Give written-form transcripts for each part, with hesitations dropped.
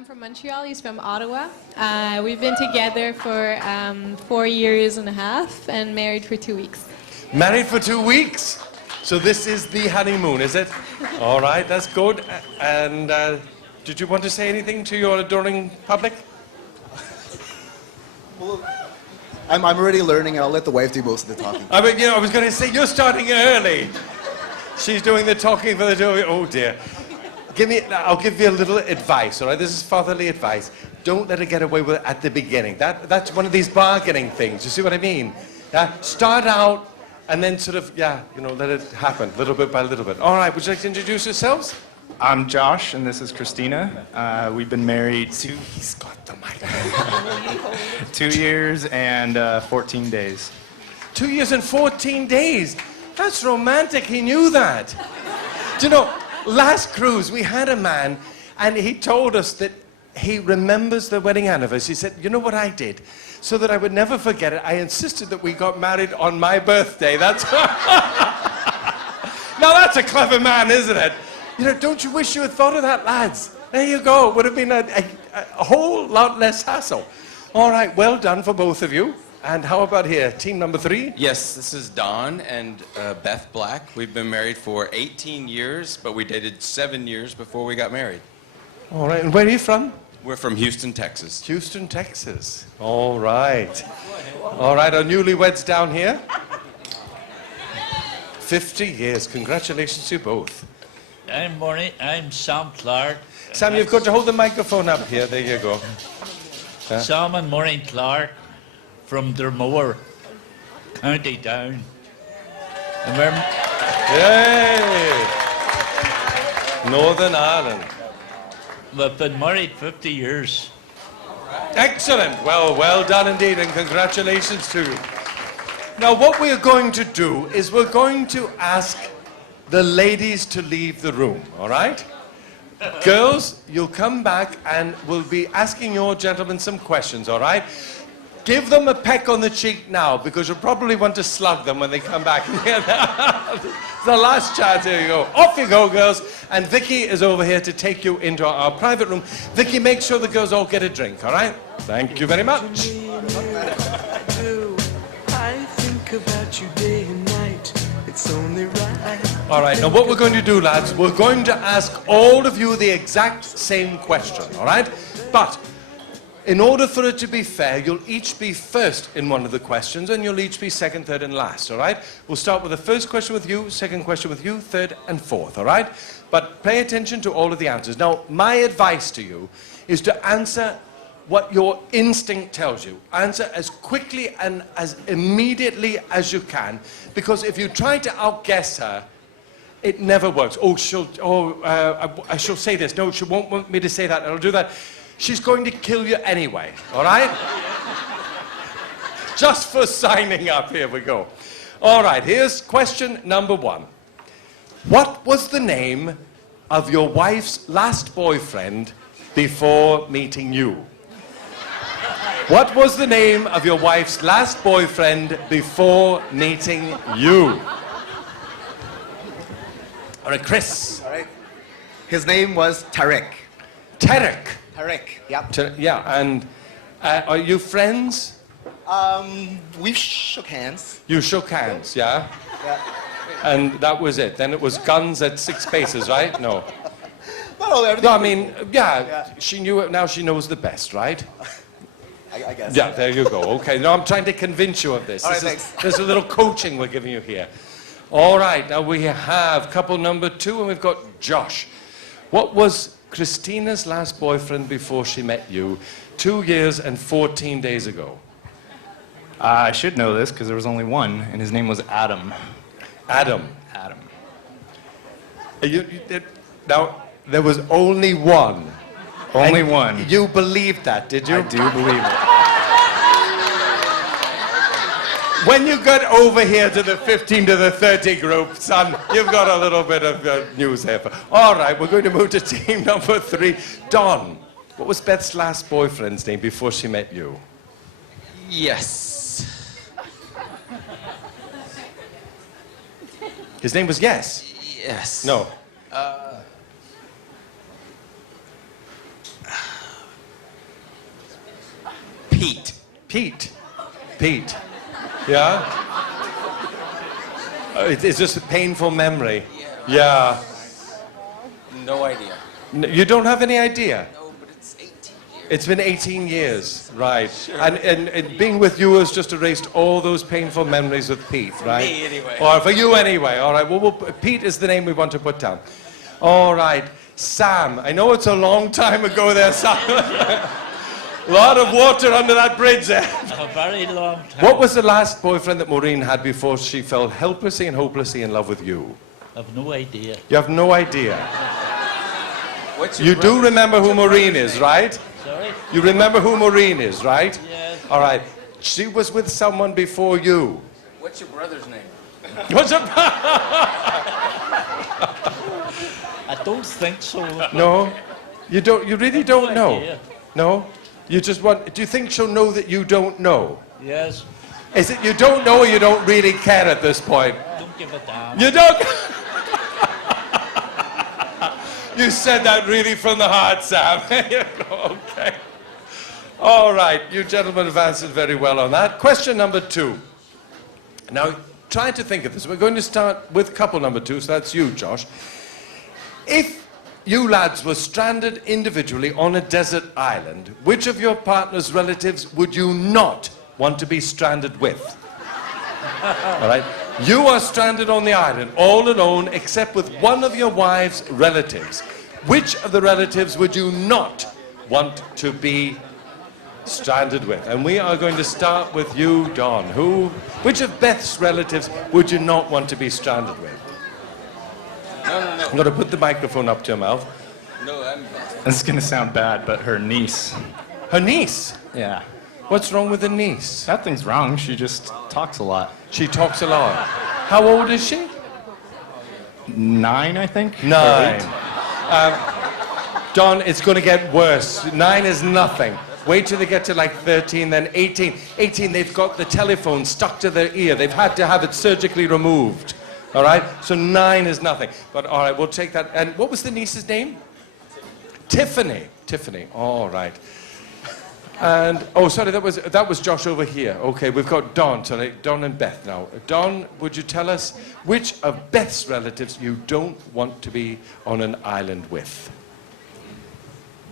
I'm from Montreal, he's from Ottawa. We've been together for 4 years and a half and married for 2 weeks. Married for 2 weeks? So this is the honeymoon, is it? All right, that's good. And did you want to say anything to your adoring public? Well, I'm already learning, and I'll let the wife do most of the talking. I mean, I was going to say, you're starting early. She's doing the talking for the two of you. Oh, dear. I'll give you a little advice, all right? This is fatherly advice. Don't let her get away with it at the beginning. That's one of these bargaining things. You see what I mean? Start out and then sort of, let it happen little bit by little bit. All right, would you like to introduce yourselves? I'm Josh, and this is Christina. We've been married He's got the mic. 2 years and 14 days. 2 years and 14 days. That's romantic. He knew that. Do you know, last cruise, we had a man, and he told us that he remembers the wedding anniversary. He said, you know what I did? So that I would never forget it, I insisted that we got married on my birthday. That's... Now that's a clever man, isn't it? You know, don't you wish you had thought of that, lads? There you go. It would have been a whole lot less hassle. All right, well done for both of you. And how about here, team number 3? Yes, this is Don and Beth Black. We've been married for 18 years, but we dated 7 years before we got married. All right, and where are you from? We're from Houston, Texas. Houston, Texas. All right. All right, our newlyweds down here. 50 years. Congratulations to you both. I'm Sam Clark. Sam, you've got to hold the microphone up here. There you go. Sam and Maureen Clark from Dermore, County Down. And we're... Yay! Northern Ireland. We've been married 50 years. Excellent. Well done indeed, and congratulations to you. Now, what we're going to do is we're going to ask the ladies to leave the room, all right? Girls, you'll come back and we'll be asking your gentlemen some questions, all right? Give them a peck on the cheek now, because you'll probably want to slug them when they come back. The last chance, here you go. Off you go, girls. And Vicky is over here to take you into our private room. Vicky, make sure the girls all get a drink, all right? Thank you very much. I think about you day and night. It's only right. All right, now what we're going to do, lads, we're going to ask all of you the exact same question, all right? But in order for it to be fair, you'll each be first in one of the questions, and you'll each be second, third, and last, all right? We'll start with the first question with you, second question with you, third, and fourth, all right? But pay attention to all of the answers. Now, my advice to you is to answer what your instinct tells you. Answer as quickly and as immediately as you can, because if you try to outguess her, it never works. I shall say this. No, she won't want me to say that. I'll do that. She's going to kill you anyway, all right? Just for signing up, here we go. All right, here's question number 1. What was the name of your wife's last boyfriend before meeting you? What was the name of your wife's last boyfriend before meeting you? All right, Chris. All right. His name was Tarek. Tarek. Tarek, yep. Yeah, and are you friends? We shook hands. You shook hands, yeah? Yeah. And that was it. Then it was guns at 6 paces, right? No. No, No, I mean, yeah, she knew it. Now she knows the best, right? I guess. Yeah, there you go. Okay, now I'm trying to convince you of this. All right, thanks. There's a little coaching we're giving you here. All right, now we have couple number 2, and we've got Josh. What was Christina's last boyfriend before she met you 2 years and 14 days ago? I should know this because there was only one, and his name was Adam. Adam. Adam. Now, there was only one. Only And one. You believed that, did you? I do believe it. When you got over here to the 15 to the 30 group, son, you've got a little bit of news here. All right, we're going to move to team number 3. Don, what was Beth's last boyfriend's name before she met you? Yes. His name was Yes? Yes. No. Pete. Pete. Pete. Yeah? It's just a painful memory. Yeah. No idea. You don't have any idea? No, but it's 18 years. It's been 18 years, right. And being with you has just erased all those painful memories with Pete, right? me, anyway. Or for you anyway, all right. Well, Pete is the name we want to put down. All right. Sam. I know it's a long time ago there, Sam. A lot of water under that bridge there. A very long time. What was the last boyfriend that Maureen had before she fell helplessly and hopelessly in love with you? I've no idea. You have no idea. What's your You do brother's- remember who what's your Maureen brother's is, name? right? Sorry? You remember who Maureen is, right? Yes. All right. She was with someone before you. What's your brother's name? What's up? I don't think so. No? You don't, you really don't know? idea. No? You just want, do you think she'll know that you don't know? Yes. Is it you don't know or you don't really care at this point? Don't give a damn. You don't? You said that really from the heart, Sam. Okay. All right, you gentlemen have answered very well on that. Question number 2. Now, try to think of this. We're going to start with couple number 2, so that's you, Josh. If you lads were stranded individually on a desert island, which of your partner's relatives would you not want to be stranded with? All right? You are stranded on the island, all alone, except with one of your wife's relatives. Which of the relatives would you not want to be stranded with? And we are going to start with you, Don. Which of Beth's relatives would you not want to be stranded with? No. I'm going to put the microphone up to your mouth. No, I'm... This is gonna sound bad, but her niece. Her niece. Yeah. What's wrong with the niece? Nothing's wrong. She just talks a lot. She talks a lot. How old is she? 9, I think. 9. Or 8. Don, it's going to get worse. 9 is nothing. Wait till they get to like 13, then 18. 18, they've got the telephone stuck to their ear. They've had to have it surgically removed. All right? So 9 is nothing. But all right, we'll take that. And what was the niece's name? Tiffany. Tiffany. All right. And, oh, sorry, that was Josh over here. Okay, we've got Don. Sorry, Don and Beth now. Don, would you tell us which of Beth's relatives you don't want to be on an island with?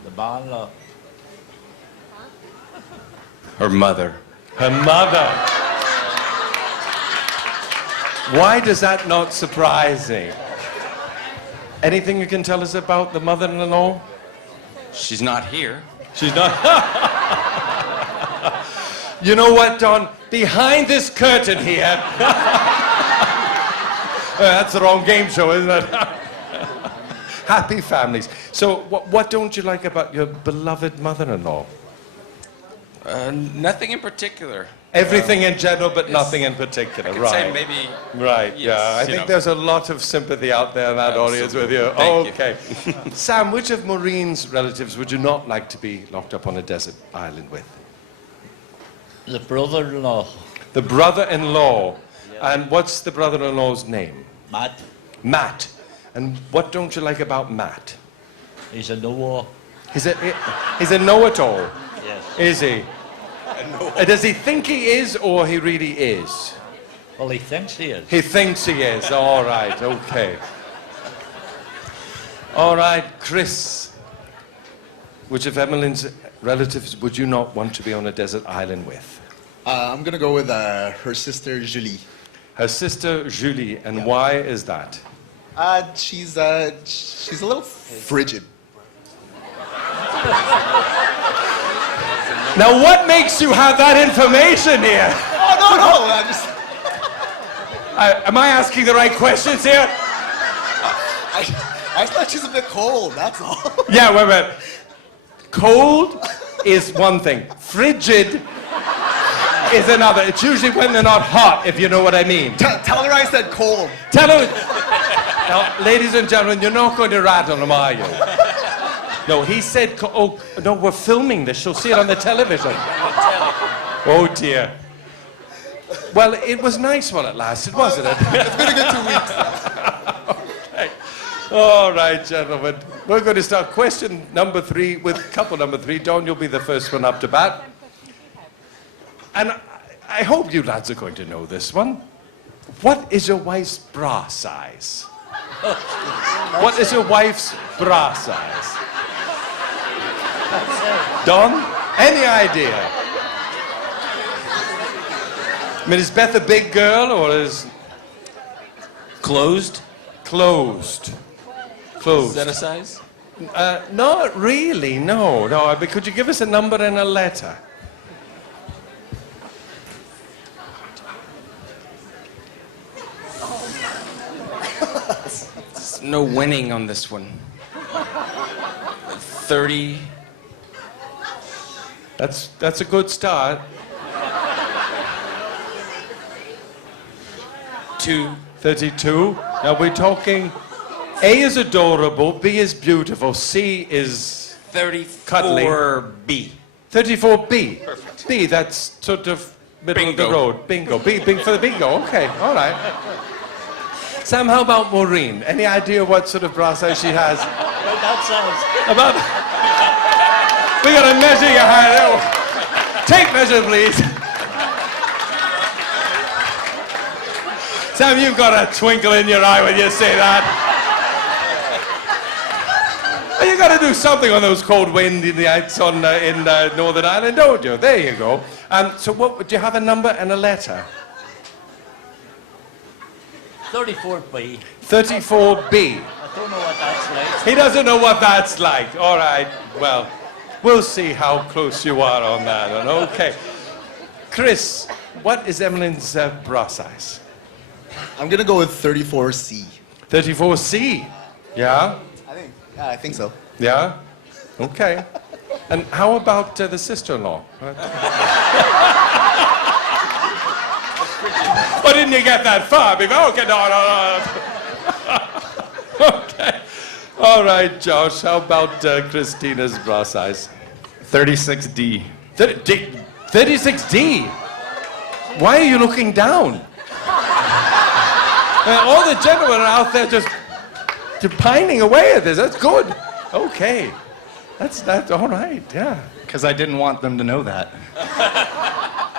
The man-law. Her mother. Her mother. Why does that not surprise me? Anything you can tell us about the mother-in-law? She's not here. She's not. You know what, Don? Behind this curtain here. That's the wrong game show, isn't it? Happy families. So, what don't you like about your beloved mother-in-law? Nothing in particular. Everything in general, but nothing in particular. I could Right. say maybe... Right, Yes, yeah. I you think know. there's a lot of sympathy out there in that audience with you. Thank you. Okay. Sam, which of Maureen's relatives would you not like to be locked up on a desert island with? The brother-in-law. The brother-in-law. And what's the brother-in-law's name? Matt. Matt. And what don't you like about Matt? He's a know-all. He's a know-it-all, Yes. is he? Does he think he is, or he really is? Well, he thinks he is. He thinks he is. All right, okay. All right, Chris. Which of Emmeline's relatives would you not want to be on a desert island with? I'm gonna go with her sister Julie. Her sister, Julie. And why is that? She's a little frigid. Now, what makes you have that information here? Oh no! I just Am I asking the right questions here? I thought she's a bit cold. That's all. Yeah, wait. Cold is one thing. Frigid is another. It's usually when they're not hot, if you know what I mean. Tell her I said cold. Tell her. Now, ladies and gentlemen, you're not going to rat on him, are you? No, he said, oh, no, we're filming this. She'll see it on the television. Oh, dear. Well, it was nice while it lasted, wasn't it? It's been a good 2 weeks. Okay. All right, gentlemen. We're going to start question number 3 with couple number 3. Dawn, you'll be the first one up to bat. And I hope you lads are going to know this one. What is your wife's bra size? What is your wife's bra size? Don? Any idea? I mean, is Beth a big girl or is... Closed? Closed. Is Closed. that a size? Not really, no. But could you give us a number and a letter? There's no winning on this one. 30. That's a good start. 2. 32. Now we're talking... A is adorable, B is beautiful, C is... 34B. 34B. Perfect. B, that's sort of middle of Bingo. the road. Bingo. B for the bingo. Okay, all right. Sam, how about Maureen? Any idea what sort of bra size she has? About that size. About... We gotta measure your height. Tape measure, please. Sam, you've got a twinkle in your eye when you say that. You got to do something on those cold windy nights in Northern Ireland, don't you? There you go. So do you have a number and a letter? 34B. 34B. I don't know what that's like. He doesn't know what that's like. All right. Well, we'll see how close you are on that one. Okay. Chris, what is Emmeline's bra size? I'm gonna go with 34C. 34C. Yeah? I think so. Yeah? Okay. And how about the sister-in-law? Well, didn't you get that far before? Okay, no. Okay. All right, Josh. How about Christina's bra size? 36D. 36D? Why are you looking down? All the gentlemen are out there just pining away at this. That's good. Okay. That's all right, yeah. Because I didn't want them to know that.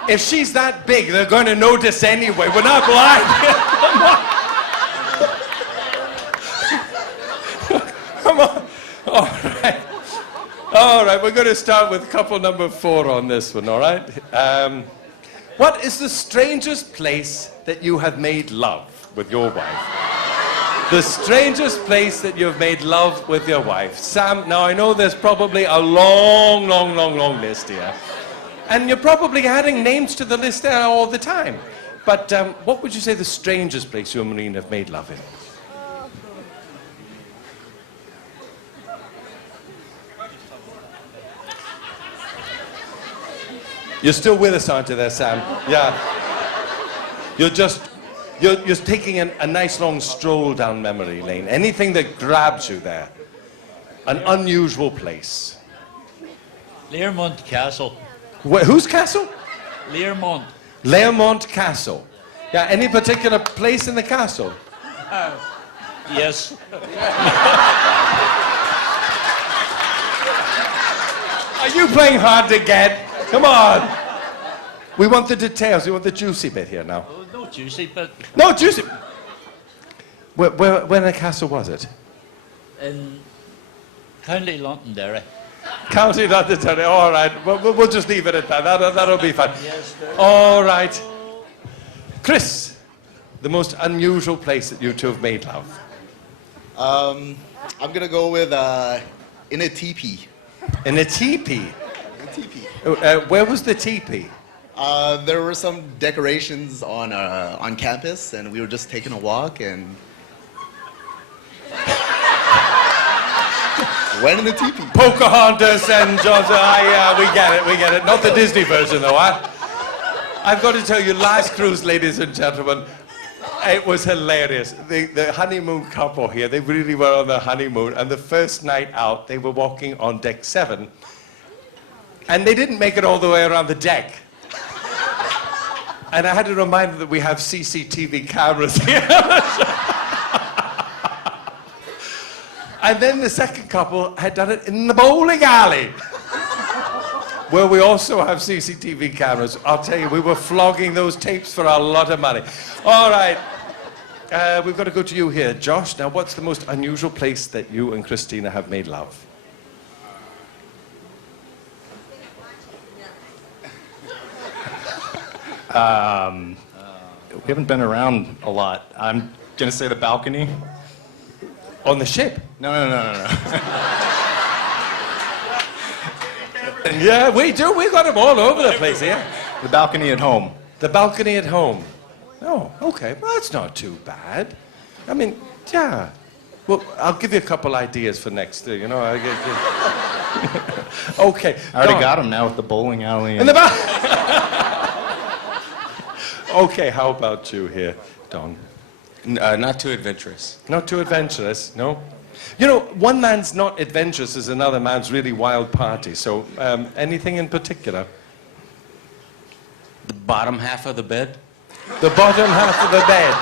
If she's that big, they're going to notice anyway. We're not blind. Come on. All right. All right, we're going to start with couple number 4 on this one, all right? What is the strangest place that you have made love with your wife? The strangest place that you've made love with your wife. Sam, now I know there's probably a long list here. And you're probably adding names to the list there all the time. But what would you say the strangest place you and Maureen have made love in? You're still with us, aren't you there, Sam? Yeah. You're taking a nice long stroll down memory lane. Anything that grabs you there. An unusual place. Learmont Castle. Whose castle? Learmont. Learmont Castle. Yeah, any particular place in the castle? Yes. Are you playing hard to get? Come on. We want the details. We want the juicy bit here now. Oh, no juicy, but No, juicy. Where in the castle was it? in County Londonderry. County Londonderry. All right. We'll just leave it at that. That'll be fun. Yes, there. All right. Chris, the most unusual place that you two have made love. I'm gonna go with in a teepee. In a teepee. A teepee. Where was the teepee? There were some decorations on campus, and we were just taking a walk and went in the teepee. Pocahontas and Johnson. We get it. Not the Disney version, though, huh? I've got to tell you, last cruise, ladies and gentlemen, it was hilarious. The honeymoon couple here, they really were on their honeymoon, and the first night out, they were walking on deck 7, and they didn't make it all the way around the deck. And I had to remind them that we have CCTV cameras here. And then the second couple had done it in the bowling alley. where we also have CCTV cameras. I'll tell you, we were flogging those tapes for a lot of money. All right. We've got to go to you here, Josh. Now, what's the most unusual place that you and Christina have made love? We haven't been around a lot. I'm gonna say the balcony. On the ship? No. Yeah, we do. We've got them all over the place here. The balcony at home. The balcony at home. Oh, okay. Well, that's not too bad. I mean, yeah. Well, I'll give you a couple ideas for next, you know. Okay. I already Don. got them now with the bowling alley. In the back. Okay, how about you here, Don? Not too adventurous. Not too adventurous, no? You know, one man's not adventurous is another man's really wild party. So, anything in particular? The bottom half of the bed? The bottom half of the bed.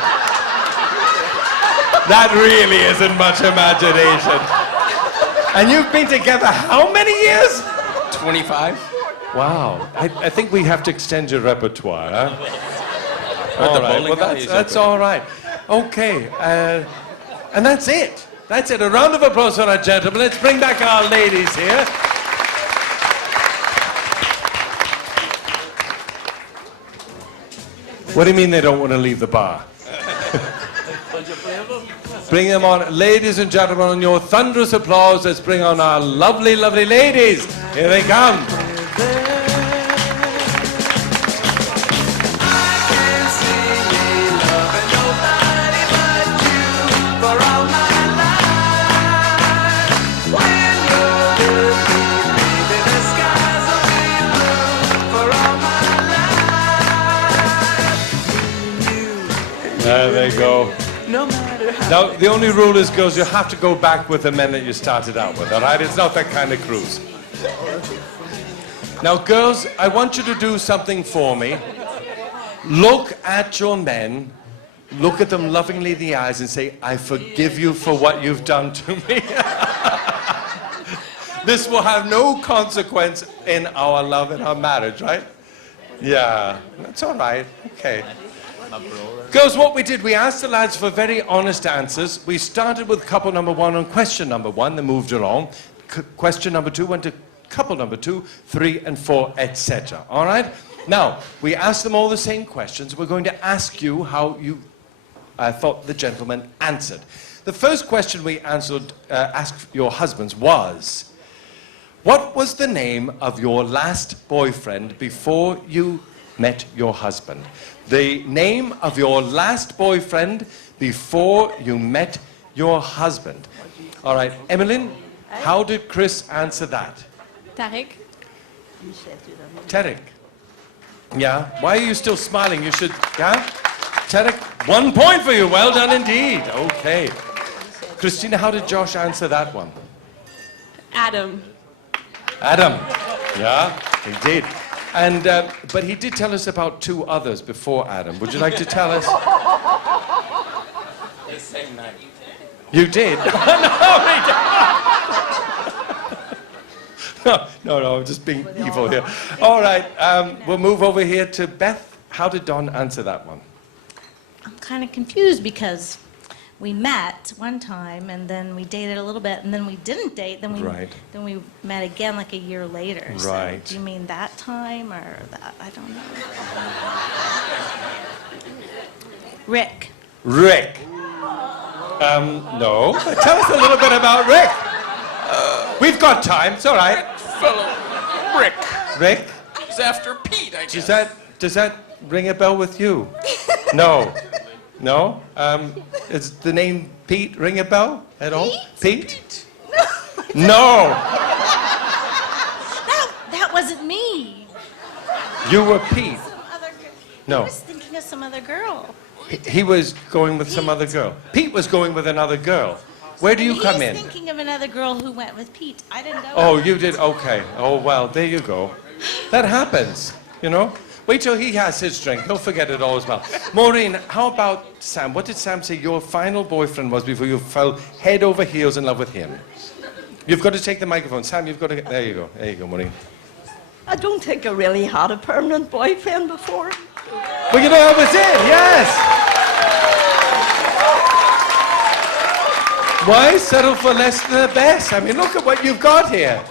That really isn't much imagination. And you've been together how many years? 25? Wow. I think we have to extend your repertoire, huh? The All right. bowling Well, alley is that's open. all right. Okay. And that's it. That's it. A round of applause for our gentlemen. Let's bring back our ladies here. What do you mean they don't want to leave the bar? Bring them on. Ladies and gentlemen, on your thunderous applause, let's bring on our lovely, lovely ladies. Here they come. There they go. Now, the only rule is, girls, you have to go back with the men that you started out with, all right? It's not that kind of cruise. Now, girls, I want you to do something for me. Look at your men, look at them lovingly in the eyes and say, I forgive you for what you've done to me. This will have no consequence in our love and our marriage, right? Yeah, that's all right. Okay. Girls, what we did, we asked the lads for very honest answers. We started with couple number one on question number one, then moved along. Question number two went to couple number 2, 3, and 4, etc. All right? Now, we asked them all the same questions. We're going to ask you how you thought the gentleman answered. The first question we asked your husbands was, what was the name of your last boyfriend before you met your husband? The name of your last boyfriend before you met your husband. All right, Emmeline, how did Chris answer that? Tarek? Tarek. Yeah, why are you still smiling? You should, yeah? Tarek, 1 point for you. Well done indeed. Okay. Christina, how did Josh answer that one? Adam. Adam. Yeah, indeed. And, but he did tell us about 2 others before Adam. Would you like to tell us? The same night. You did? No, I'm just being evil here. All right, we'll move over here to Beth. How did Don answer that one? I'm kind of confused because we met one time and then we dated a little bit and then we didn't date. Then we met again like a year later. Right. So do you mean that time or that? I don't know. Rick. Rick. No. Tell us a little bit about Rick. We've got time. It's all right. Fellow Rick. Rick, It's after Pete, I guess. does that ring a bell with you? No. No? Is the name Pete ring a bell at all? Pete? No. That wasn't me. You were Pete. Some other girl. No. I was thinking of some other girl. He was going with some other girl. Pete was going with another girl. Where do you And come in? He's thinking of another girl who went with Pete. I didn't know. Oh, you did? Okay. Oh, well, there you go. That happens, you know? Wait till he has his drink. He'll forget it all as well. Maureen, how about Sam? What did Sam say your final boyfriend was before you fell head over heels in love with him? You've got to take the microphone. Sam, you've got to... There you go. There you go, Maureen. I don't think I really had a permanent boyfriend before. Well, you know, that was it, yes. Why settle for less than the best? I mean, look at what you've got here.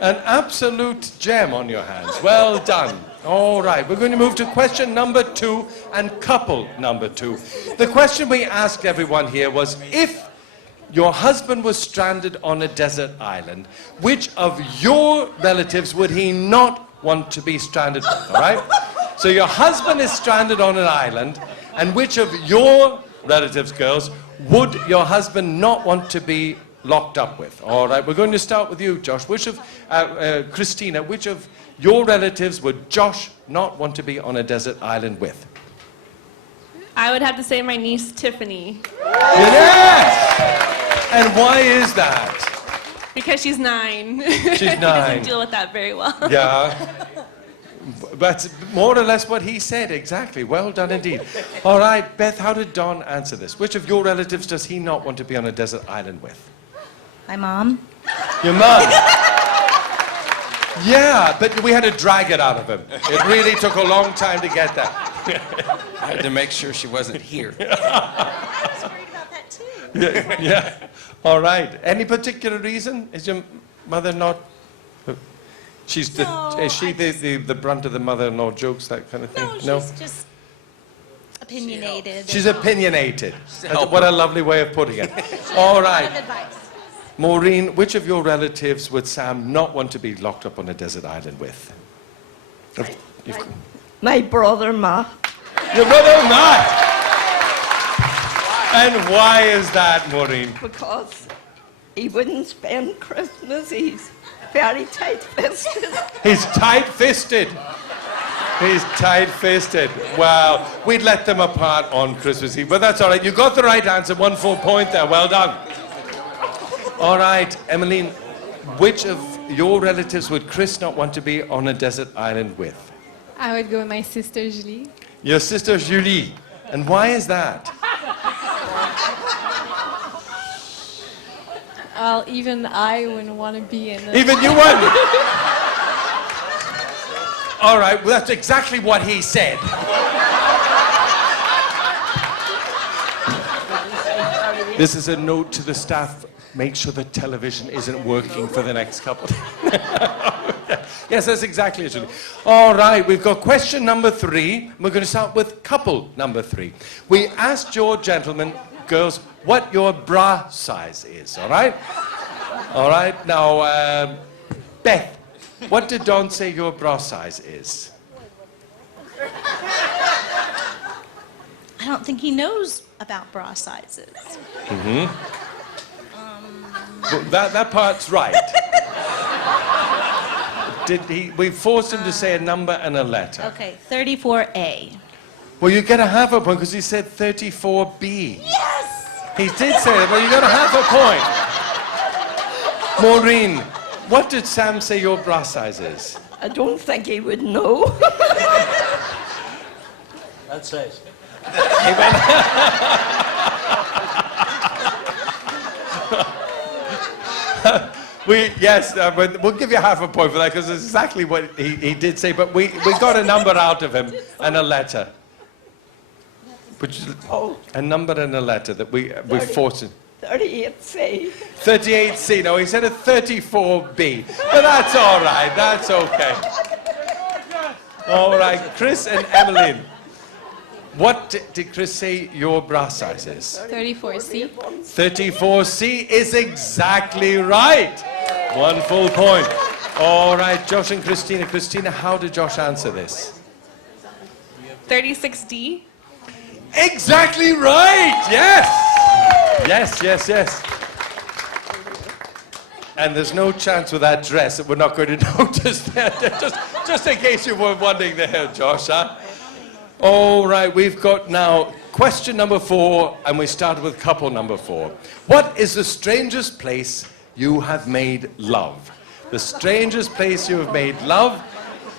An absolute gem on your hands. Well done. All right, we're going to move to question number 2 and couple number 2. The question we asked everyone here was, if your husband was stranded on a desert island, which of your relatives would he not want to be stranded with, all right? So your husband is stranded on an island, and which of your relatives, girls, would your husband not want to be locked up with? All right, we're going to start with you, Josh. Which of, Christina, which of your relatives would Josh not want to be on a desert island with? I would have to say my niece Tiffany, Yes! And why is that? because she's 9. She's She 9. doesn't deal with that very well. Yeah. That's more or less what he said, exactly. Well done indeed. All right, Beth, how did Don answer this? Which of your relatives does he not want to be on a desert island with? My mom. Your mum? Yeah, but we had to drag it out of him. It really took a long time to get that. I had to make sure she wasn't here. I was worried about that too. Yeah. All right. Any particular reason? Is your mother not... She's the... No, is she I the brunt of the mother-in-law jokes, that kind of thing? No, she's just opinionated. She's opinionated. What a lovely way of putting it. All A lot right. of advice. Maureen, which of your relatives would Sam not want to be locked up on a desert island with? My brother, Ma. Your brother Matt! And why is that, Maureen? Because he wouldn't spend Christmas. He's very tight-fisted. He's tight-fisted. He's tight-fisted. Wow. We'd let them apart on Christmas Eve, but that's all right. You got the right answer. 1 full point there. Well done. All right, Emmeline, which of your relatives would Chris not want to be on a desert island with? I would go with my sister Julie. Your sister Julie. And why is that? Well, even I wouldn't want to be in it. Even you wouldn't? All right, well, that's exactly what he said. This is a note to the staff. Make sure the television isn't working for the next couple. Yes, that's exactly it. All right, we've got question number 3. We're going to start with couple number 3. We asked your gentlemen, girls, what your bra size is, all right? All right, now, Beth, what did Don say your bra size is? I don't think he knows about bra sizes. Well, that part's right. We forced him to say a number and a letter. Okay, 34A. Well, you get a half a point because he said 34B. Yes! He did say it, well, you got a half a point. Maureen, what did Sam say your bra size is? I don't think he would know. That's it. We'll give you half a point for that because it's exactly what he did say, but we got a number out of him and a letter. A number and a letter that we forced him. 38C. 38C, no, he said a 34B. But that's all right, that's okay. All right, Chris and Emmeline. What did Chris say your bra size is? 34C. 34C is exactly right. 1 full point. All right, Josh and Christina. Christina, how did Josh answer this? 36D. Exactly right, yes. Yes. And there's no chance with that dress that we're not going to notice that. Just in case you were wondering there, Josh, huh? All right, we've got now question number 4, and we started with couple number 4. What is the strangest place you have made love? The strangest place you have made love.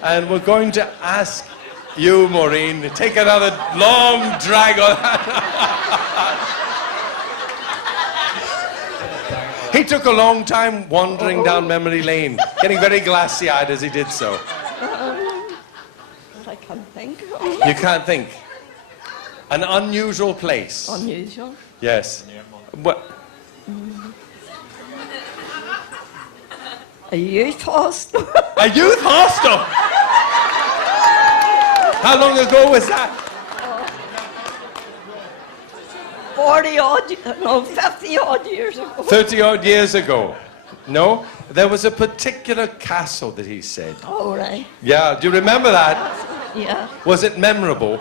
And we're going to ask you, Maureen, to take another long drag on that. He took a long time wandering down memory lane, getting very glassy-eyed as he did so. think. You can't think. An unusual place. Unusual. Yes. What? A youth hostel. A youth hostel? How long ago was that? 50 odd years ago. 30 odd years ago. No? There was a particular castle that he said. Oh, right. Yeah, do you remember that? Yeah. Was it memorable?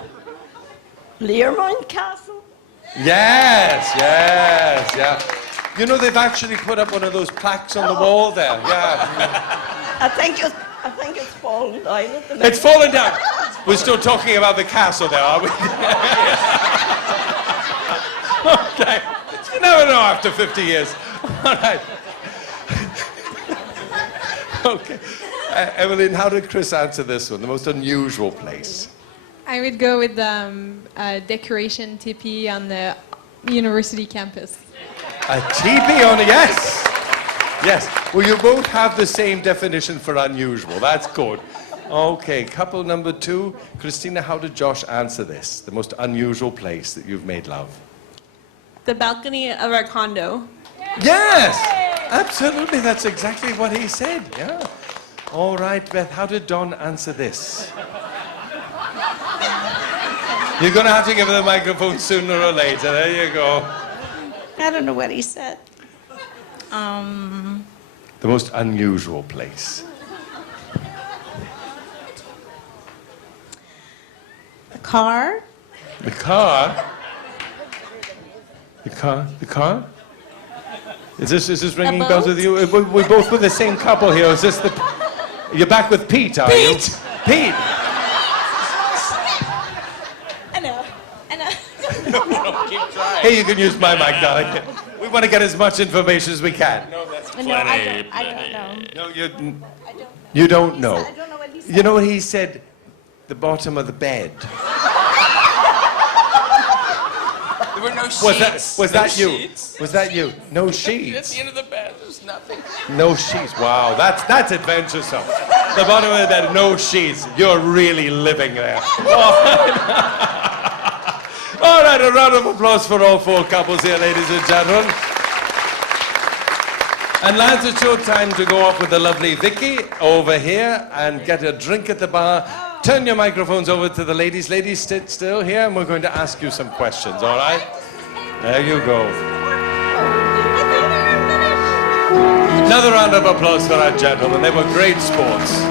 Learmount Castle. Yes, yes, yeah. You know, they've actually put up one of those plaques on the wall there. Yeah. I think it's fallen down at the minute. It's fallen down. We're still talking about the castle there, are we? Okay. You never know after 50 years. All right. Okay. Evelyn, how did Chris answer this one? The most unusual place. I would go with a decoration teepee on the university campus. A teepee on a yes. Yes. Well, you both have the same definition for unusual. That's good. Okay, couple number 2. Christina, how did Josh answer this? The most unusual place that you've made love? The balcony of our condo. Yes! Absolutely, that's exactly what he said. Yeah. All right, Beth, how did Don answer this? You're going to have to give her the microphone sooner or later. There you go. I don't know what he said. The most unusual place. The car. The car? The car? The car? Is this ringing bells with you? We're both with the same couple here. Is this the... You're back with Pete, are you? Pete! I know. Keep trying. Hey, you can use my mic, darling. We want to get as much information as we can. No, that's No, I don't know. No, you don't know. I don't know what he said. You know what he said? The bottom of the bed. There were no sheets. Was that you? Sheets. Was that you? No At sheets. the end of the bed, there's nothing. No sheets. Wow, that's adventuresome. The bottom of the bed, no sheets. You're really living there. All right, a round of applause for all 4 couples here, ladies and gentlemen. And lads, it's your time to go off with the lovely Vicky over here and get a drink at the bar. Turn your microphones over to the ladies. Ladies, sit still here, and we're going to ask you some questions, all right? There you go. Another round of applause for our gentlemen. They were great sports.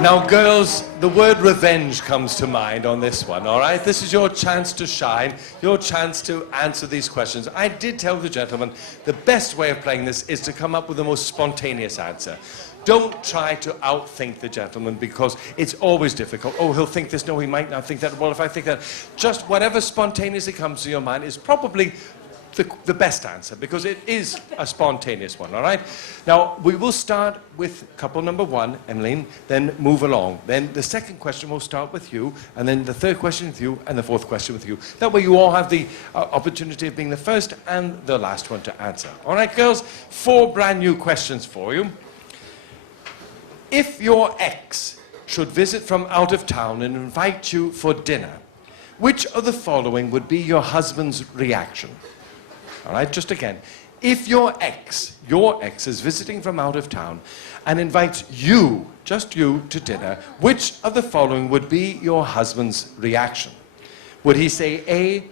Now, girls, the word revenge comes to mind on this one, all right? This is your chance to shine, your chance to answer these questions. I did tell the gentlemen the best way of playing this is to come up with the most spontaneous answer. Don't try to outthink the gentleman because it's always difficult. Oh, he'll think this. No, he might not think that. Well, if I think that, just whatever spontaneously comes to your mind is probably the best answer because it is a spontaneous one, all right? Now, we will start with couple number 1, Emmeline, then move along. Then the second question will start with you, and then the third question with you, and the fourth question with you. That way you all have the opportunity of being the first and the last one to answer. All right, girls? 4 brand new questions for you. If your ex should visit from out of town and invite you for dinner, which of the following would be your husband's reaction? All right, just again. If your ex is visiting from out of town and invites you, just you, to dinner, which of the following would be your husband's reaction? Would he say A,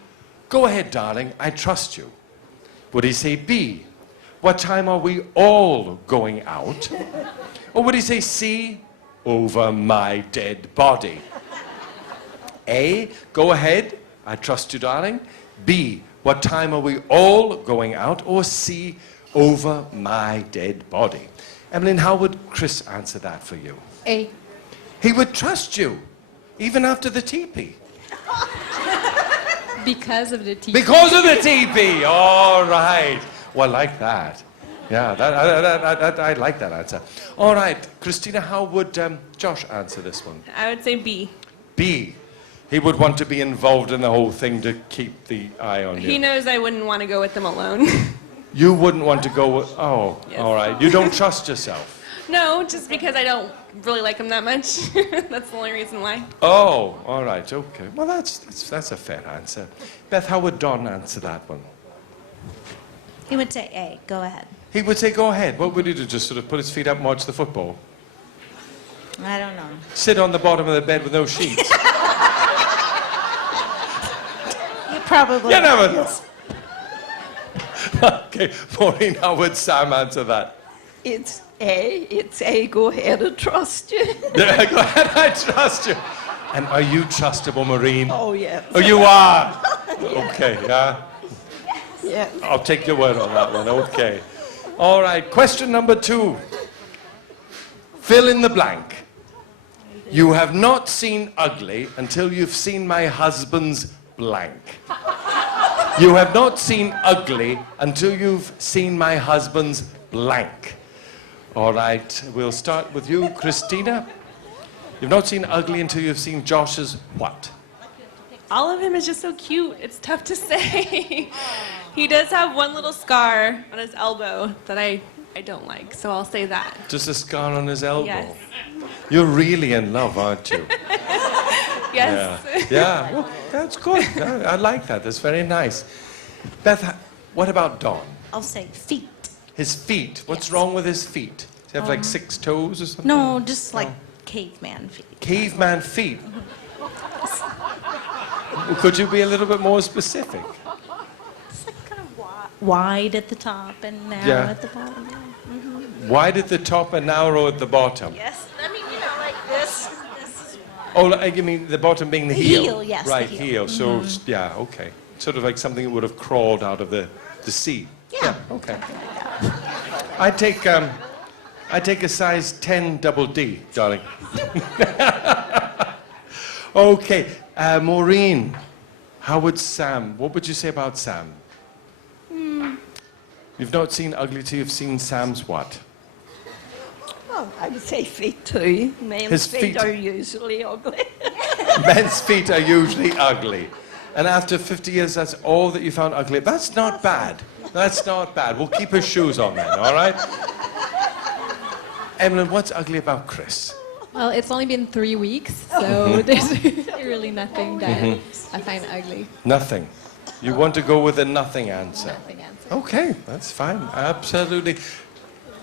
go ahead, darling, I trust you? Would he say B, what time are we all going out? Or would he say C, over my dead body? A, go ahead, I trust you, darling. B, what time are we all going out? Or C, over my dead body? Emmeline, how would Chris answer that for you? A. He would trust you, even after the teepee. Because of the teepee. Because of the teepee! All right. Well, I like that. Yeah, I like that answer. All right, Christina, how would Josh answer this one? I would say B. B. He would want to be involved in the whole thing to keep the eye on you. He knows I wouldn't want to go with them alone. You wouldn't want to go with... Oh, Yes. all right. You don't trust yourself. No, just because I don't really like him that much. That's the only reason why. Oh, all right, okay. Well, that's a fair answer. Beth, how would Don answer that one? He would say A. Go ahead. He would say, go ahead. What would he do? Just sort of put his feet up and watch the football? I don't know. Sit on the bottom of the bed with no sheets? You probably. You never know. Okay, Maureen, how would Sam answer that? It's A, go ahead, I trust you. Yeah, go ahead, I trust you. And are you trustable, Maureen? Oh, yes. Oh, you are? Okay, yeah. Yes. I'll take your word on that one, okay. All right, question number 2. Fill in the blank. You have not seen ugly until you've seen my husband's blank. You have not seen ugly until you've seen my husband's blank. All right, we'll start with you, Christina. You've not seen ugly until you've seen Josh's what? All of him is just so cute. It's tough to say. He does have one little scar on his elbow that I don't like, so I'll say that. Just a scar on his elbow. Yes. You're really in love, aren't you? Yes. Yeah, well, that's good. I like that. That's very nice. Beth, what about Don? I'll say feet. His feet. What's Yes. wrong with his feet? Does he have like 6 toes or something? No, just like caveman feet. Caveman feet. Could you be a little bit more specific? It's like kind of wide at the top and narrow Yeah. at the bottom. Wide at the top and narrow at the bottom. Yes. I mean, like this. This is Oh, like, you mean the bottom being the The heel? heel, yes, the Right, heel. So, yeah, okay. Sort of like something that would have crawled out of the sea. Yeah. Okay. I take a size 10 double D, darling. Okay, Maureen, what would you say about Sam? You've not seen ugly till you've seen Sam's what? Well, I would say feet too. Men's His feet feet. are usually ugly. Men's feet are usually ugly. And after 50 years, that's all that you found ugly. That's not bad. That's not bad. We'll keep his shoes on then, all right? Emlyn, what's ugly about Chris? Well, it's only been 3 weeks, so there's really nothing that I find ugly. Nothing. You want to go with a nothing answer. Nothing answer. Okay, that's fine. Absolutely.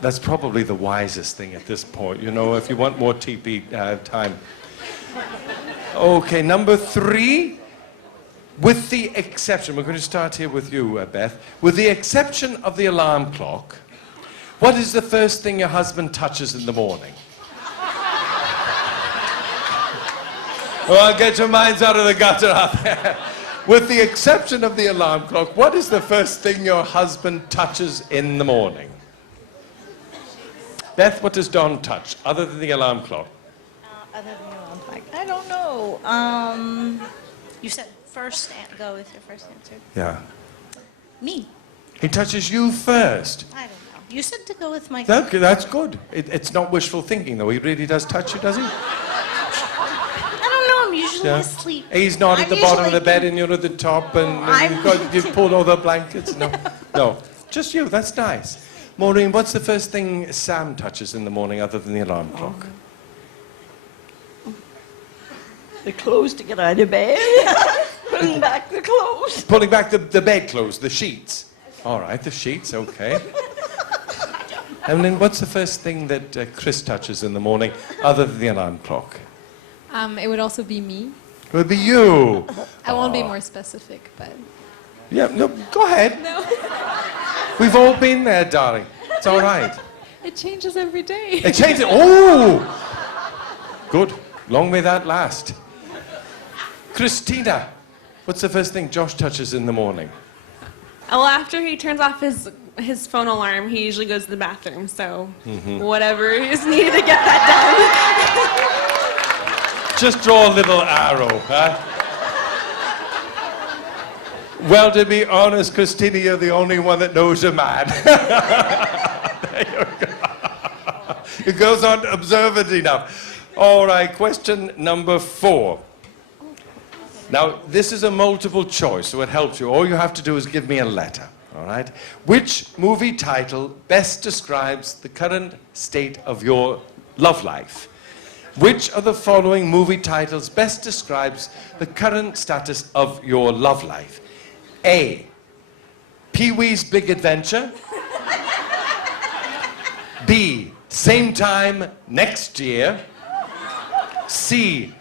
That's probably the wisest thing at this point, you know, if you want more TP time. Okay, number 3. With the exception, we're going to start here with you, Beth. With the exception of the alarm clock, what is the first thing your husband touches in the morning? Well, get your minds out of the gutter out there. With the exception of the alarm clock, what is the first thing your husband touches in the morning? Beth, what does Don touch, other than the alarm clock? other than the alarm clock. I don't know. You said first. Go with your first answer. Yeah. Me. He touches you first. I don't know. You said to go with my. That's good. It's not wishful thinking, though. He really does touch you, does he? I don't know. I'm usually Yeah. asleep. He's not at I'm the bottom of the usually- bed and you're at the top and I'm- you've pulled all the blankets. No, no. Just you. That's nice. Maureen, what's the first thing Sam touches in the morning other than the alarm clock? The clothes to get out of bed. Putting back the clothes. Pulling back the bedclothes, the sheets. All right, the sheets, okay. And then what's the first thing that Chris touches in the morning other than the alarm clock? It would also be me. It would be you. I won't be more specific, but Yeah, no, go ahead. no, We've all been there, darling. It's all right. it changes every day. It changed it. Oh! Good. Long may that last. Christina, what's the first thing Josh touches in the morning? Well, after he turns off his phone alarm, he usually goes to the bathroom. So whatever is needed to get that done. Just draw a little arrow, huh? Well, to be honest, Christina, you're the only one that knows a man. There you go. It goes on observant enough. All right, question number 4. Now, this is a multiple choice, so it helps you. All you have to do is give me a letter, all right? Which movie title best describes the current state of your love life? Which of the following movie titles best describes the current status of your love life? A, Pee-wee's Big Adventure. B, Same Time Next Year. C,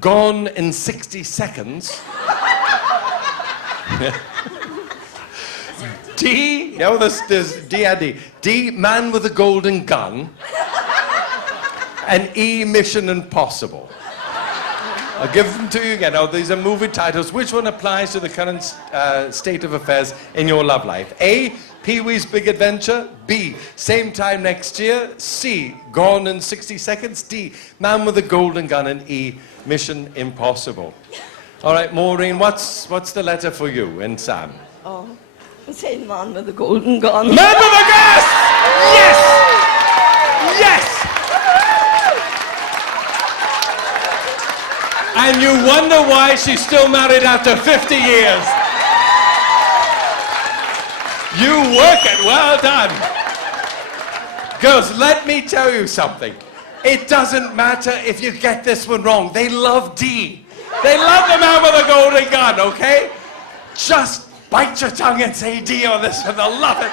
Gone in 60 Seconds. D, no, there's D and D. D, Man with a Golden Gun. And E, Mission Impossible. I'll give them to you again. Now, these are movie titles. Which one applies to the current state of affairs in your love life? A, Pee-wee's Big Adventure. B, Same Time Next Year. C, Gone in 60 Seconds. D, Man with a Golden Gun. And E, Mission Impossible. All right, Maureen, what's the letter for you and Sam? Oh, the same man with the golden gun. Man with a gun! Yes! Yes! And you wonder why she's still married after 50 years. You work it, well done. Girls, let me tell you something. It doesn't matter if you get this one wrong. They love D. They love the man with the golden gun, okay? Just bite your tongue and say D on this one, they'll love it.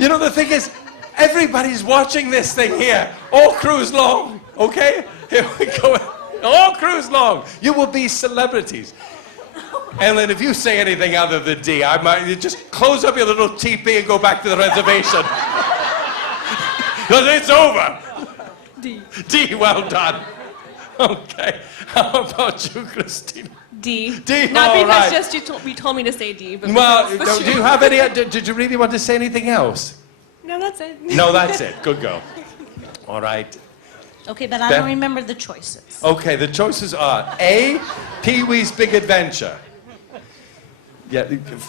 You know, the thing is, everybody's watching this thing here, all cruise long, okay? Here we go. All cruise long. You will be celebrities. And then if you say anything other than D, I might you just close up your little teepee and go back to the reservation. Because it's over. D. D, well done. Okay. How about you, Christina? D. D, Not all because right. just you told me to say D, but Well, because do you have any, did you really want to say anything else? No, that's it. No, that's it. Good girl. All right. Okay, but I Ben? don't remember the choices. Okay, the choices are A, Pee-wee's Big Adventure. Yeah,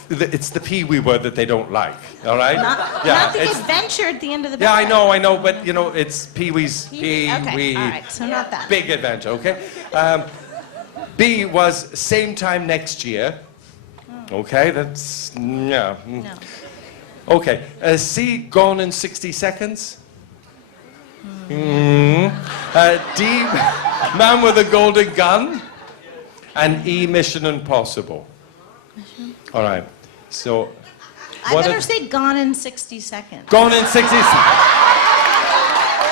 it's the Pee-wee word that they don't like, all right? Not the it's, adventure at the end of the yeah, I book. know, but, you know, it's Pee-wee's Okay, Pee-wee all right, so not that. Big Adventure, okay? B was Same Time Next Year. Okay, that's, yeah. No. Okay, C, Gone in 60 Seconds. D, Man with a Golden Gun. And E, Mission Impossible. All right, so... I what better if- say Gone in 60 Seconds. Gone in 60 Seconds.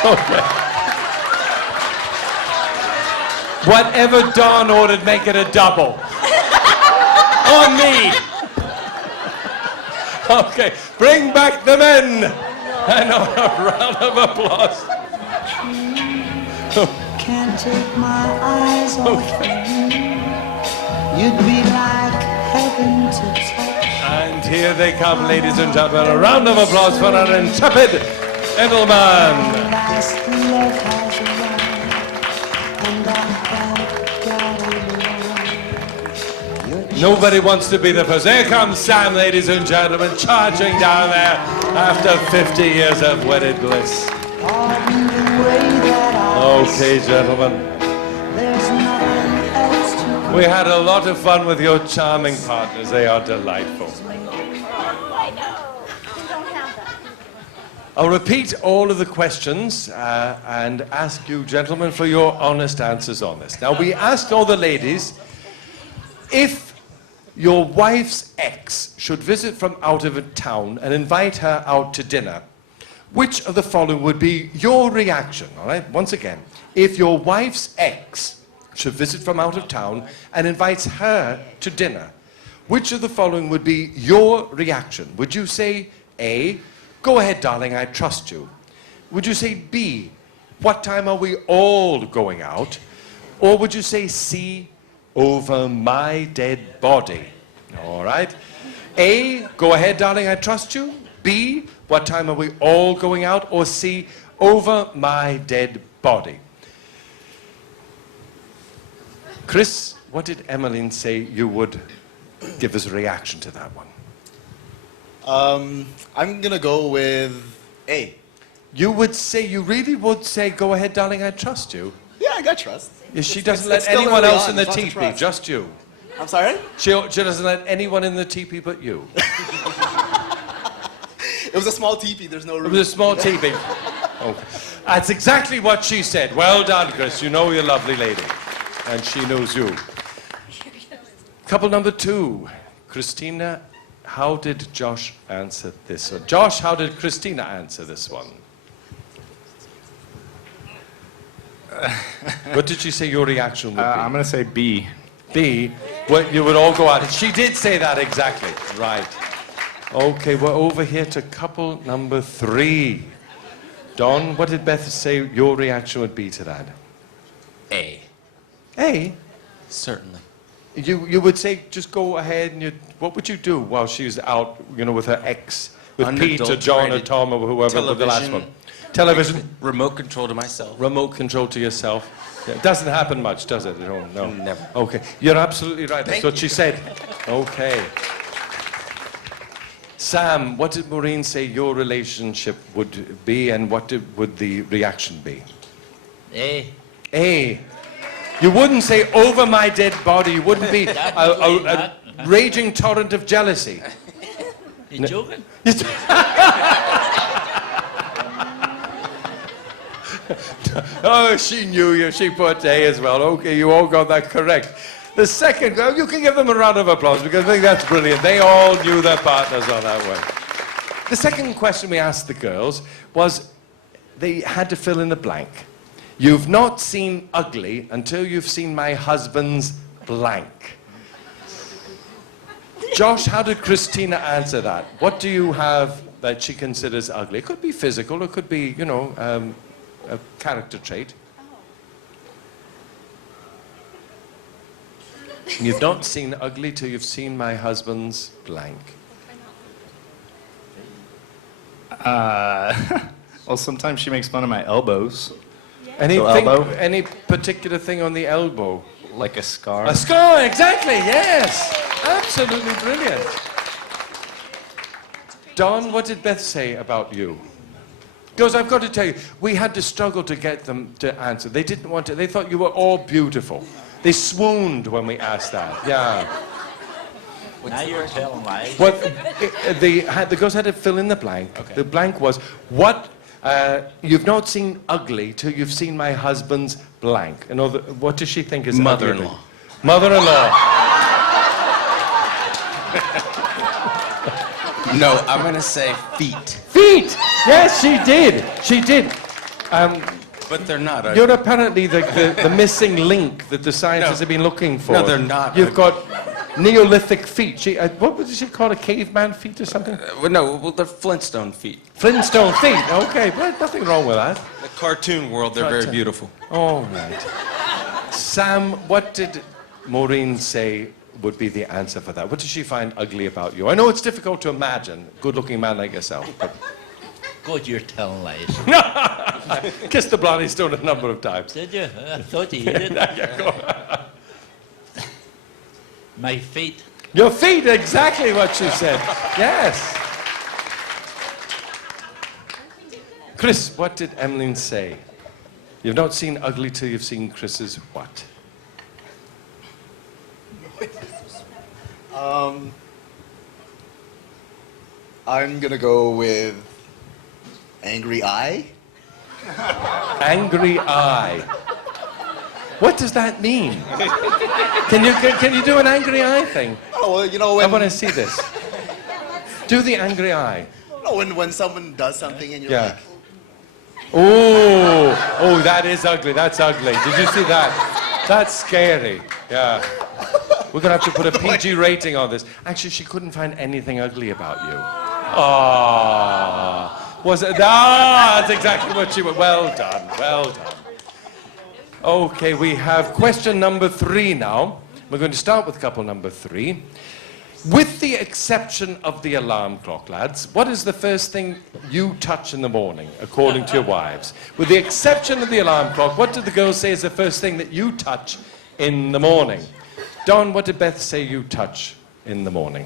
Okay. Whatever Don ordered, make it a double. On me. Okay, bring back the men. And a round of applause. Can't take my eyes off of you. You'd be like heaven to touch. And here they come, ladies and gentlemen. A round of applause for our intrepid gentleman. Last love has arrived, and I'm glad alone. Nobody wants to be the first. Here comes Sam, ladies and gentlemen, charging down there after 50 years of wedded bliss. Okay, gentlemen. There's nothing else to We had a lot of fun with your charming partners. They are delightful. I'll repeat all of the questions and ask you, gentlemen, for your honest answers on this. Now, we asked all the ladies, if your wife's ex should visit from out of a town and invite her out to dinner, which of the following would be your reaction? All right, once again, if your wife's ex should visit from out of town and invites her to dinner, which of the following would be your reaction? Would you say A, go ahead, darling, I trust you? Would you say B, what time are we all going out? Or would you say C, over my dead body? All right. A, go ahead, darling, I trust you. B, what time are we all going out? Or C, over my dead body? Chris, what did Emmeline say you would give as a reaction to that one? I'm gonna go with A. You would say, you really would say, go ahead, darling, I trust you. Yeah, I got trust. She doesn't it's let still anyone early else on, in the there's lots of teepee, trust. just you. I'm sorry? She doesn't let anyone in the teepee but you. It was a small teepee. There's no room. It was a small teepee. Okay. That's exactly what she said. Well done, Chris. You know you're a lovely lady. And she knows you. Couple number 2. Christina, how did Josh answer this one? Josh, how did Christina answer this one? What did she say your reaction would be? I'm going to say B. B, well, you would all go out. She did say that exactly. Right. Okay, we're over here to couple number 3. Don, what did Beth say your reaction would be to that? A. A? Certainly. You would say, just go ahead and what would you do while she's out, with her ex, with Pete or John or Tom or whoever, with the last one? Television. Remote control to myself. Remote control to yourself. Yeah, it doesn't happen much, does it, at home? No. Never. Okay. You're absolutely right. That's what she said. Okay. Sam, what did Maureen say your relationship would be, and what would the reaction be? A. A. You wouldn't say over my dead body. You wouldn't be a raging torrent of jealousy. You joking? Oh, she knew you. She put A as well. Okay, you all got that correct. The second, you can give them a round of applause because I think that's brilliant. They all knew their partners on that one. The second question we asked the girls was they had to fill in the blank. You've not seen ugly until you've seen my husband's blank. Josh, how did Christina answer that? What do you have that she considers ugly? It could be physical, it could be, a character trait. You've not seen ugly till you've seen my husband's blank. Well, sometimes she makes fun of my elbows. Any particular thing on the elbow? Like a scar. A scar, exactly, yes. Absolutely brilliant. Don, what did Beth say about you? Because I've got to tell you, we had to struggle to get them to answer. They didn't want to, they thought you were all beautiful. They swooned when we asked that, yeah. Now you're telling lies. What, the girls had to fill in the blank. Okay. The blank was, you've not seen ugly till you've seen my husband's blank. What does she think is mother-in-law? Ugly? Mother-in-law. No, I'm going to say feet. Feet! Yes, she did. She did. But they're not ugly. You're apparently the missing link that the scientists have been looking for. No, they're not. You've got Neolithic feet. What did she call it? Caveman feet or something? They're Flintstone feet. Flintstone feet. Okay, but nothing wrong with that. The cartoon world, they're very beautiful. All right. Sam, what did Maureen say would be the answer for that? What does she find ugly about you? I know it's difficult to imagine a good-looking man like yourself, but... God, you're telling lies. Kissed the Blarney Stone a number of times. Did you? I thought you did. My feet. Your feet, exactly what she said. Yes. Chris, what did Emmeline say? You've not seen ugly till you've seen Chris's what? I'm gonna go with angry eye. Angry eye. What does that mean? Can you do an angry eye thing? Oh, well, when... I want to see this. Do the angry eye. No, when someone does something and you're like... Oh, that is ugly. That's ugly. Did you see that? That's scary. Yeah. We're going to have to put a PG rating on this. Actually, she couldn't find anything ugly about you. Oh. Was it? That's exactly what she was. Well done. Well done. Okay, we have question number 3 now. We're going to start with couple number 3. With the exception of the alarm clock, lads, what is the first thing you touch in the morning, according to your wives? With the exception of the alarm clock, what did the girls say is the first thing that you touch in the morning? Don, what did Beth say you touch in the morning?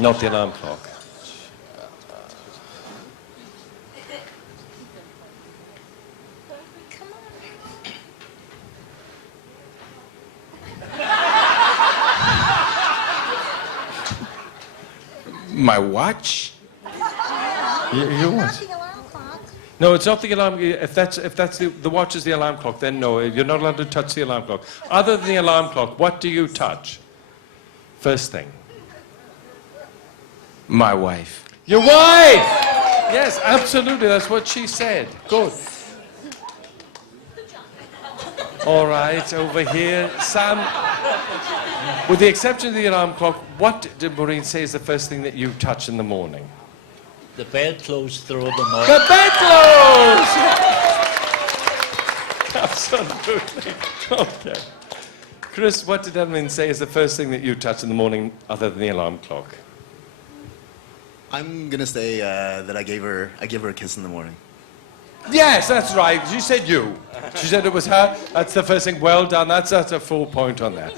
Not the alarm clock. My watch? You what? No, it's not the alarm. If that's the watch is the alarm clock, then no, you're not allowed to touch the alarm clock. Other than the alarm clock, what do you touch? First thing. My wife. Your wife! Yes, absolutely, that's what she said. Good. All right, over here. Sam, with the exception of the alarm clock, what did Maureen say is the first thing that you touch in the morning? The bedclothes, throw them out. The bedclothes! Absolutely. Okay. Chris, what did Emily say is the first thing that you touch in the morning other than the alarm clock? I'm gonna say that I gave her a kiss in the morning. Yes, that's right. She said you. She said it was her. That's the first thing. Well done. That's a full point on that.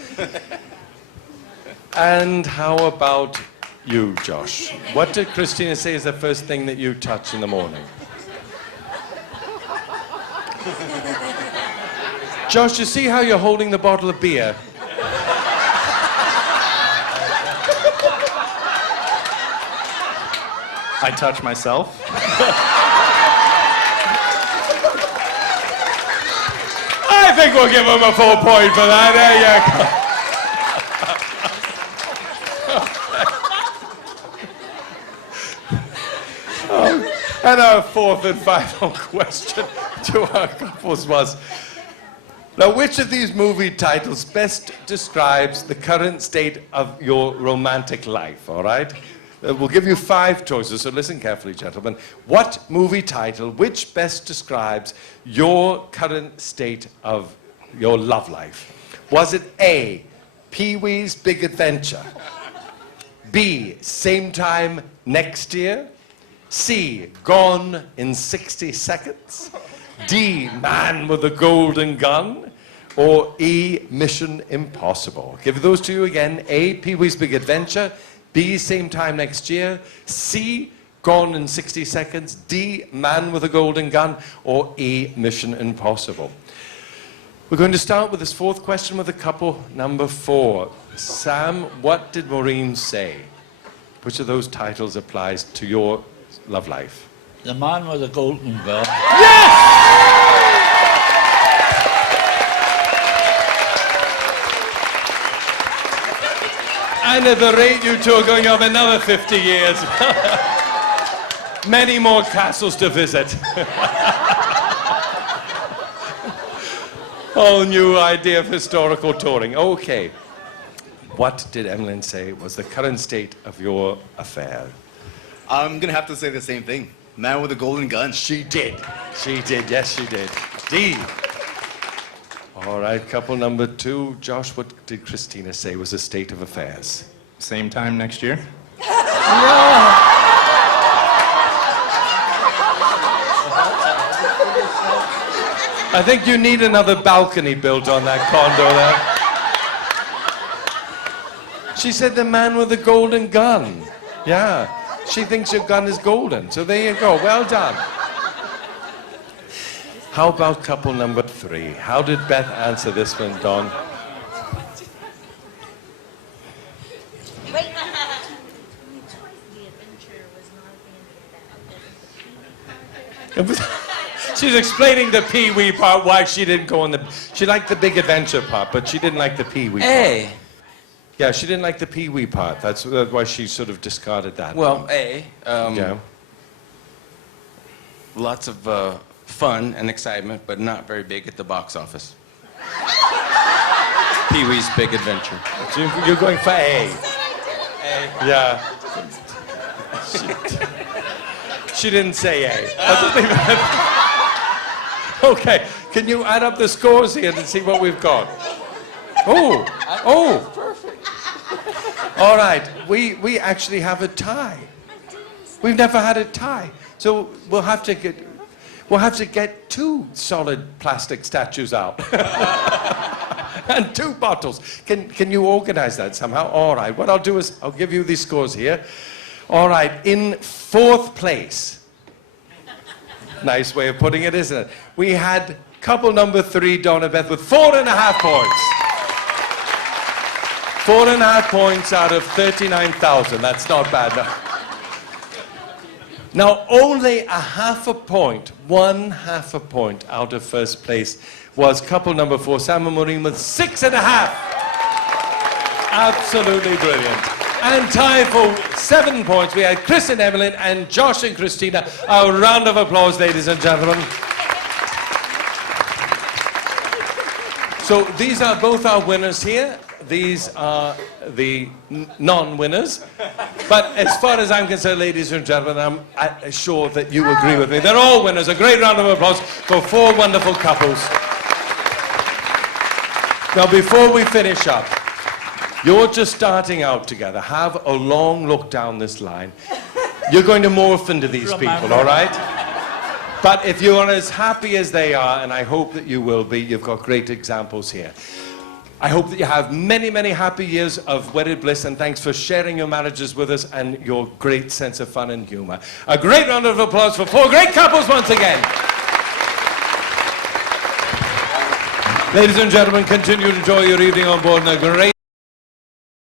And how about you, Josh? What did Christina say is the first thing that you touch in the morning? Josh, you see how you're holding the bottle of beer? I touch myself. I think we'll give him a full point for that. There you go. And our fourth and final question to our couples was, now which of these movie titles best describes the current state of your romantic life, all right? We'll give you 5 choices, so listen carefully, gentlemen. What movie title, which best describes your current state of your love life? Was it A, Pee-wee's Big Adventure? B, Same Time Next Year? C, Gone in 60 Seconds? D, Man with a Golden Gun? Or E, Mission Impossible? Give those to you again. A, Pee-wee's Big Adventure. B, Same Time Next Year. C, Gone in 60 Seconds. D, Man with a Golden Gun. Or E, Mission Impossible. We're going to start with this fourth question with a couple number 4. Sam, what did Maureen say? Which of those titles applies to your love life? The Man with a Golden Gun. And at the rate you two are going to have another 50 years. Many more castles to visit. Whole new idea of historical touring. Okay. What did Emily say was the current state of your affair? I'm gonna have to say the same thing. Man with a Golden Gun. She did. She did. Yes, she did. D. All right, couple number 2. Josh, what did Christina say was the state of affairs? Same time next year. I think you need another balcony built on that condo there. She said the man with the golden gun. Yeah. She thinks your gun is golden. So there you go. Well done. How about couple number 3? How did Beth answer this one, Don? She's explaining the Pee-wee part, why she didn't go on the... She liked the Big Adventure part, but she didn't like the Pee-wee part. A. Yeah, she didn't like the Pee-wee part. That's why she sort of discarded that. Well, A. Yeah. Lots of fun and excitement, but not very big at the box office. Pee-wee's Big Adventure. So you're going for A. Yeah. She didn't say A. Okay, can you add up the scores here and see what we've got? Oh. Perfect. All right, we actually have a tie. We've never had a tie. So we'll have to get 2 solid plastic statues out. And 2 bottles. Can you organize that somehow? All right, what I'll do is I'll give you these scores here. All right, in 4th place. Nice way of putting it, isn't it? We had couple number 3, Donna Beth, with 4.5 points. 4.5 points out of 39,000. That's not bad. No. Now, only a half a point, 1/2 a point out of first place was couple number 4, Sam and Maureen, with 6.5. Absolutely brilliant. And tied for 7 points, we had Chris and Evelyn and Josh and Christina. A round of applause, ladies and gentlemen. So these are both our winners here. These are the non-winners. But as far as I'm concerned, ladies and gentlemen, I'm sure that you agree with me. They're all winners. A great round of applause for 4 wonderful couples. Now, before we finish up, you're just starting out together. Have a long look down this line. You're going to morph into these people, all right? But if you are as happy as they are, and I hope that you will be, you've got great examples here. I hope that you have many, many happy years of wedded bliss, and thanks for sharing your marriages with us and your great sense of fun and humor. A great round of applause for 4 great couples once again. Ladies and gentlemen, continue to enjoy your evening on board, and a great